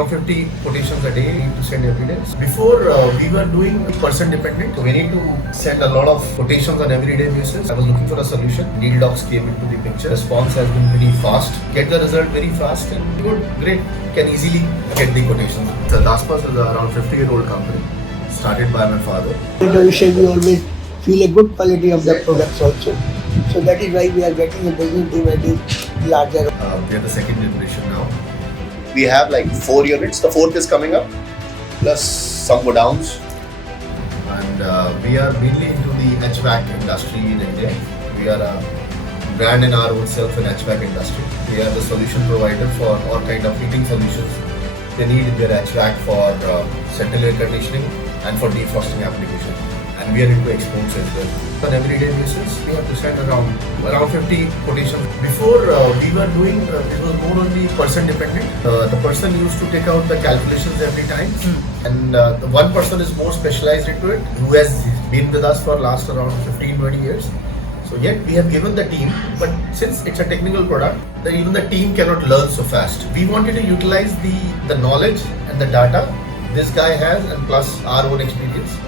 around 50 quotations a day we need to send every day. Before we were doing person dependent, so we need to send a lot of quotations on every day basis. I was looking for a solution. DealDox came into the picture. Response has been pretty fast. Get the result very fast and good, great. Can easily get the quotations. So Daspass is around 50-year-old company, started by my father. We always feel a good quality of the products also. So that is why we are getting a business team that is larger. We are the second generation now. We have like 4 units. The fourth is coming up, plus some godowns. And we are mainly into the HVAC industry in India. We are a brand in our own self in HVAC industry. We are the solution provider for all kind of heating solutions they need in their HVAC for central air conditioning and for defrosting application. And we are into exports as well. On everyday basis, we have to send around 50 quotations. Before we were doing, it was more on the person dependent. The person used to take out the calculations every time, and the one person is more specialized into it, who has been with us for last around 15-20 years. So yet we have given the team, but since it's a technical product, even the team cannot learn so fast. We wanted to utilize the knowledge and the data this guy has, and plus our own experience.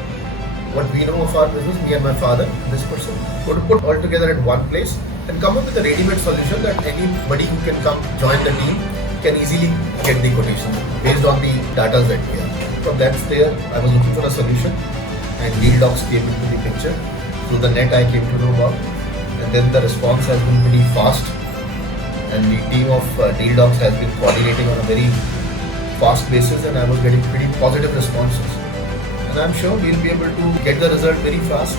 What we know of our business, me and my father, this person, go to put all together at one place and come up with a ready-made solution that anybody who can come join the team can easily get the quotation based on the data that we have. From that's there, I was looking for a solution and DealDox came into the picture. Through the net I came to know about, and then the response has been pretty fast, and the team of DealDox has been coordinating on a very fast basis, and I was getting pretty positive responses. And I'm sure we'll be able to get the result very fast.